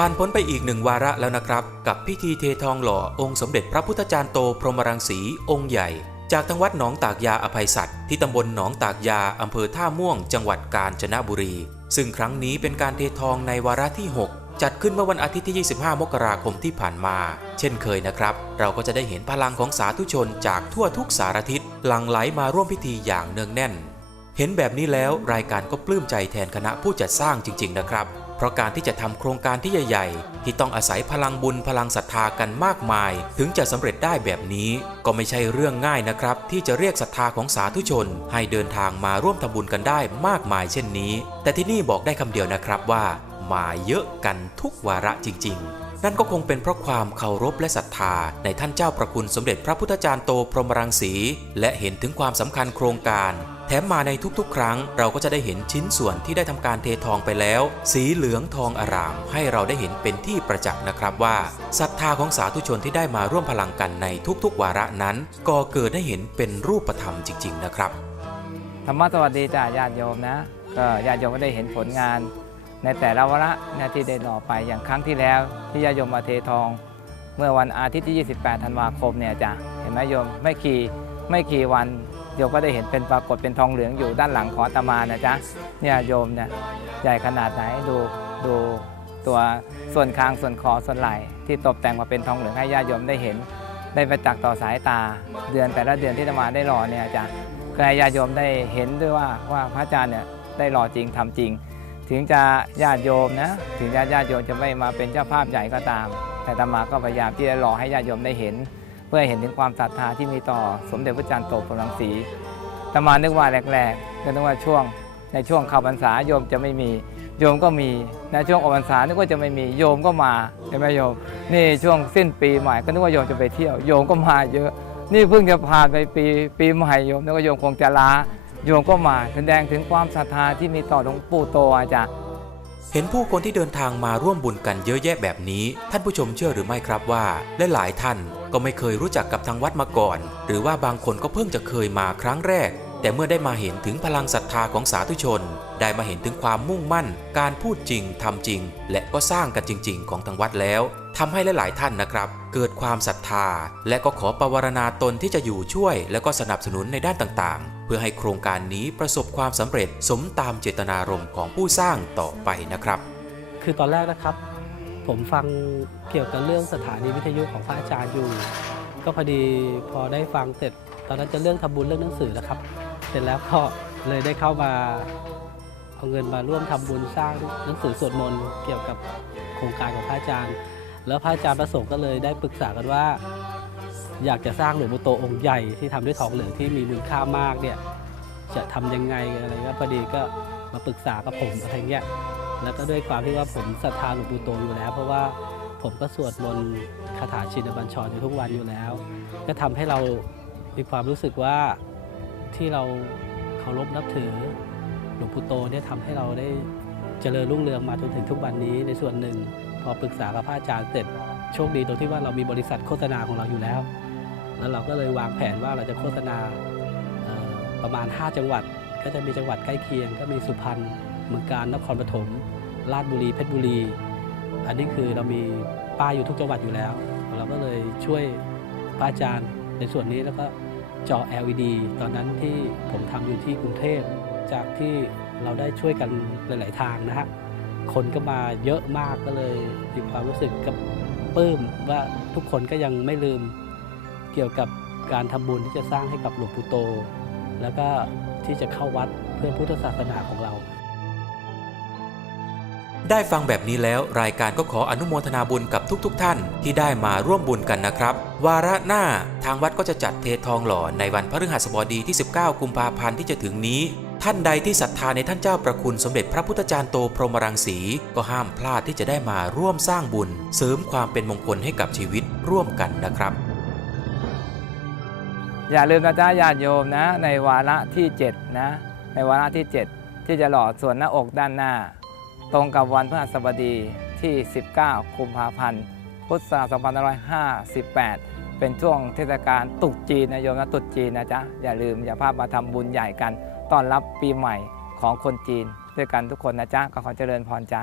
ผ่านพ้นไปอีกหนึ่งวาระแล้วนะครับ กับพิธีเททองหล่อองค์สมเด็จพระพุทธจารย์โตพรหมรังสีองค์ใหญ่ จากทางวัดหนองตากยาอภัยสัตว์ที่ตำบลหนองตากยาอำเภอท่าม่วง จังหวัดกาญจนบุรี ซึ่งครั้งนี้เป็นการเททองในวาระที่ 6 จัดขึ้นเมื่อวันอาทิตย์ที่ 25 มกราคมที่ผ่านมา เช่นเคยนะครับ เราก็จะได้เห็นพลังของสาธุชนจากทั่วทุกสารทิศหลั่งไหลมาร่วมพิธีอย่างเนืองแน่น เห็นแบบนี้แล้วรายการก็ปลื้มใจแทนคณะผู้จัดสร้างจริง ๆ นะครับ เพราะการที่จะทำโครงการที่ใหญ่ ๆ ที่ต้องอาศัยพลังบุญพลังศรัทธากันมากมาย ถึงจะสำเร็จได้แบบนี้ก็ไม่ใช่เรื่องง่ายนะครับ ที่จะเรียกศรัทธาของสาธุชน ให้เดินทางมาร่วมทำบุญกันได้มากมายเช่นนี้ แต่ที่นี่บอกได้คำเดียวนะครับว่า มาเยอะกันทุกวาระจริง ๆ นั่นก็คงเป็นเพราะความเคารพและศรัทธา ในท่านเจ้าประคุณสมเด็จพระพุทธจารย์โตพรหมรังสี และเห็นถึงความสำคัญโครงการ แถมมาในทุกๆ ครั้ง เราก็จะได้เห็นชิ้นส่วนที่ได้ทำการเททองไปแล้ว สีเหลืองทองอาราม ให้เราได้เห็นเป็นที่ประจักษ์นะครับว่าศรัทธาของสาธุชนที่ได้มาร่วมพลังกันในทุกๆ วาระนั้นก็เกิดให้เห็นเป็นรูปธรรมจริง ๆ นะครับธรรมะสวัสดีจ้าญาติโยมนะก็ญาติโยมก็ได้เห็นผลงาน ในแต่ละวาระนะที่ได้หล่อไปอย่างครั้งที่แล้วที่ญายมมาเททอง เมื่อวันอาทิตย์ที่ 28 ธันวาคมเนี่ยจ้ะเห็นไหมโยมไม่กี่ไม่กี่วันโยมก็ได้เห็นเป็นปรากฏเป็นทองเหลืองอยู่ด้านหลังของอาตมานะจ๊ะเนี่ยโยมเนี่ยใหญ่ขนาดไหนดูดูตัวส่วนคางส่วนคอส่วนไหล่ที่ตกแต่งมาเป็นทองเหลืองให้ญาติโยมได้เห็น ได้ประจักษ์ต่อสายตา เดือนแต่ละเดือนที่อาตมาได้หล่อเนี่ยจ้ะเพื่อให้ญาติโยมได้เห็นด้วยว่าว่าพระอาจารย์เนี่ยได้หล่อจริงทำจริง ถึงจะญาติโยมนะถึงจะญาติโยมจะไม่มาเป็นเจ้าภาพใหญ่ก็ตาม แต่ธรรมาก็พยายามที่จะหล่อให้ญาติโยมได้เห็น เพื่อเห็นถึงความศรัทธาที่มีต่อสมเด็จพระจันทร์โตพรหมรังสีธรรมานึกว่าแรกๆก็นึกว่าช่วง ในช่วงข้าวพรรษาโยมจะไม่มีโยมก็มีในช่วงออกพรรษานึกว่าจะไม่มีโยมก็มาใช่ไหมโยม นี่ช่วงสิ้นปีใหม่ก็นึกว่าโยมจะไปเที่ยวโยมก็มาเยอะ นี่เพิ่งจะผ่านไปปีปีใหม่โยมนึกว่าโยมคงจะลา โยมก็มาแสดงถึงความศรัทธาที่มีต่อหลวงปู่โตอาจารย์เห็นผู้คนที่เดินทางมาร่วมบุญกันเยอะแยะแบบนี้ ท่านผู้ชมเชื่อหรือไม่ครับว่าและหลายท่านก็ไม่เคยรู้จักกับทางวัดมาก่อน หรือว่าบางคนก็เพิ่งจะเคยมาครั้งแรก แต่เมื่อได้มาเห็นถึงพลังศรัทธาของสาธุชน ได้มาเห็นถึงความมุ่งมั่น การพูดจริงทำจริง และก็สร้างกันจริง ๆ ของทางวัดแล้วทำให้หลาย ๆ ท่านนะครับ เกิดความศรัทธา และก็ขอปวารณาตนที่จะอยู่ช่วย และก็สนับสนุนในด้านต่างๆ เพื่อให้โครงการนี้ประสบความสำเร็จสมตามเจตนารมณ์ของผู้สร้างต่อไปนะครับ คือตอนแรกนะครับ ผมฟังเกี่ยวกับเรื่องสถานีวิทยุของพระอาจารย์อยู่ ก็พอดีพอได้ฟังเสร็จ ตอนนั้นจะเรื่องทำบุญเรื่องหนังสือนะครับ เสร็จแล้วก็เลยได้เข้ามาเอาเงินมาร่วมทำบุญสร้างหนังสือสวดมนต์เกี่ยวกับโครงการของพระอาจารย์ แล้วพระอาจารย์ประสงค์ก็เลยได้ปรึกษากันว่า อยากจะสร้างหลวงปู่โตองค์ใหญ่ที่ทำด้วยทองเหลืองที่มีมูลค่ามากเนี่ยจะทำยังไงอะไรก็พอดีก็มาปรึกษากับผมอะไรเงี้ยแล้วก็ด้วยความที่ว่าผมศรัทธาหลวงปู่โตอยู่แล้ว เพราะว่าผมก็สวดมนต์คาถาชินบัญชรอยู่ทุกวันอยู่แล้ว ก็ทำให้เรามีความรู้สึกว่า ที่เราเคารพนับถือหลวงปู่โตเนี่ยทำให้เราได้เจริญรุ่งเรืองมาจนถึงทุกวันนี้ในส่วนหนึ่ง พอปรึกษากับพระอาจารย์เสร็จโชคดีตรงที่ว่าเรามีบริษัทโฆษณาของเราอยู่แล้ว แล้วเราก็เลยวางแผนว่าเราจะโฆษณาประมาณ 5 จังหวัด ก็จะมีจังหวัดใกล้เคียง ก็มีสุพรรณเมืองการนครปฐมราชบุรีเพชรบุรี อันนี้คือเรามีป้ายอยู่ทุกจังหวัดอยู่แล้ว เราก็เลยช่วยพระอาจารย์ในส่วนนี้แล้วก็ จอ LED ตอนนั้นที่ผมทำอยู่ที่กรุงเทพ จากที่เราได้ช่วยกันหลาย ๆ ทางนะฮะ คนก็มาเยอะมากก็เลยมีความรู้สึกกับปลื้มว่าทุกคนก็ยังไม่ลืมเกี่ยวกับการทำบุญที่จะสร้างให้กับหลวงปู่โต แล้วก็ที่จะเข้าวัดเพื่อพุทธศาสนาของเรา ได้ฟังแบบนี้แล้วรายการก็ขออนุโมทนาบุญกับทุกๆทท่านที่ได้มาร่วมบุญกันนะครับ วาระหน้าทางวัดก็จะจัดเททองหล่อในวันพฤหัสบดีที่ 19 กุมภาพันธ์ที่จะถึงนี้ ท่านใดที่ศรัทธาในท่านเจ้าประคุณสมเด็จพระพุทธจารย์โตพรหมรังสี ก็ห้ามพลาดที่จะได้มาร่วมสร้างบุญ เสริมความเป็นมงคลให้กับชีวิตร่วมกันนะครับ อย่าลืมนะจ๊ะญาติโยมนะ ในวาระที่7นะในวาระที่ 7 ที่จะหล่อส่วนหน้าอกด้านหน้า ตรงกับวันพฤหัสบดีที่ 19 กุมภาพันธ์ พุทธศักราช2558 เป็นช่วงเทศกาลตรุษจีนนะโยมนะตรุษจีนนะจ๊ะ อย่าลืมอย่าพลาดมาทำบุญใหญ่กัน ต้อนรับปีใหม่ของคนจีน ด้วยกันทุกคนนะจ๊ะ ก็ขอเจริญพรจ้า